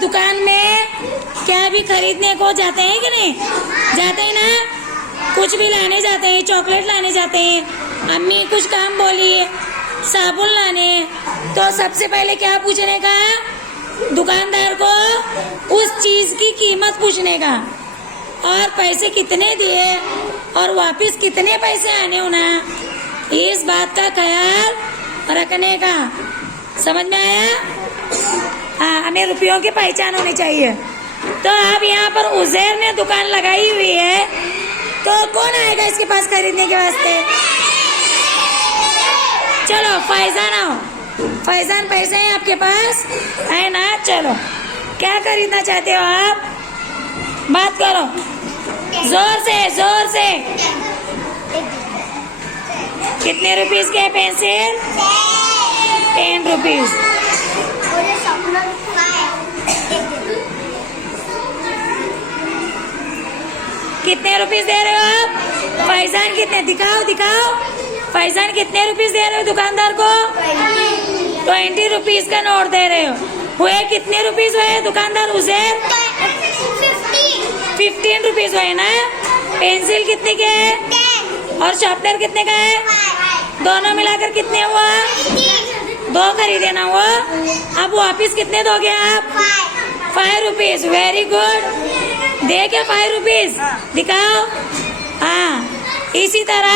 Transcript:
दुकान में क्या भी खरीदने को जाते हैं कि नहीं जाते हैं ना? कुछ भी लाने जाते हैं, चॉकलेट लाने जाते हैं, अम्मी कुछ काम बोली साबुन लाने, तो सबसे पहले क्या पूछने का? दुकानदार को उस चीज की कीमत पूछने का और पैसे कितने दिए और वापस कितने पैसे आने होना, इस बात का ख्याल रखने का। समझ में आया? हाँ, हमें रुपयों की पहचान होनी चाहिए। तो अब यहाँ पर उज़ैर ने दुकान लगाई हुई है, तो कौन आएगा इसके पास खरीदने के वास्ते? चलो फैजान आओ। फैजान, पैसे हैं आपके पास? है ना? चलो, क्या खरीदना चाहते हो आप? बात करो जोर से, जोर से। कितने रुपीस के पेंसिल? 10 रुपीज। कितने रुपीस दे रहे हो आप? फैजान कितने? दिखाओ दिखाओ। फैजान कितने रुपीस दे रहे हो दुकानदार को? 20 रुपीस का नोट दे रहे हो। हुए कितने रुपीस हुए दुकानदार? उज़ैर 15 रुपीस हुए ना? पेंसिल कितने के है? और शार्पनर कितने का है? दोनों मिलाकर कितने हुआ? 2 खरीदे ना हुआ। अब वापिस कितने दोगे आप? 5 रुपीस। Very good. दे क्या 5 रुपीस? दिखाओ। हाँ, इसी तरह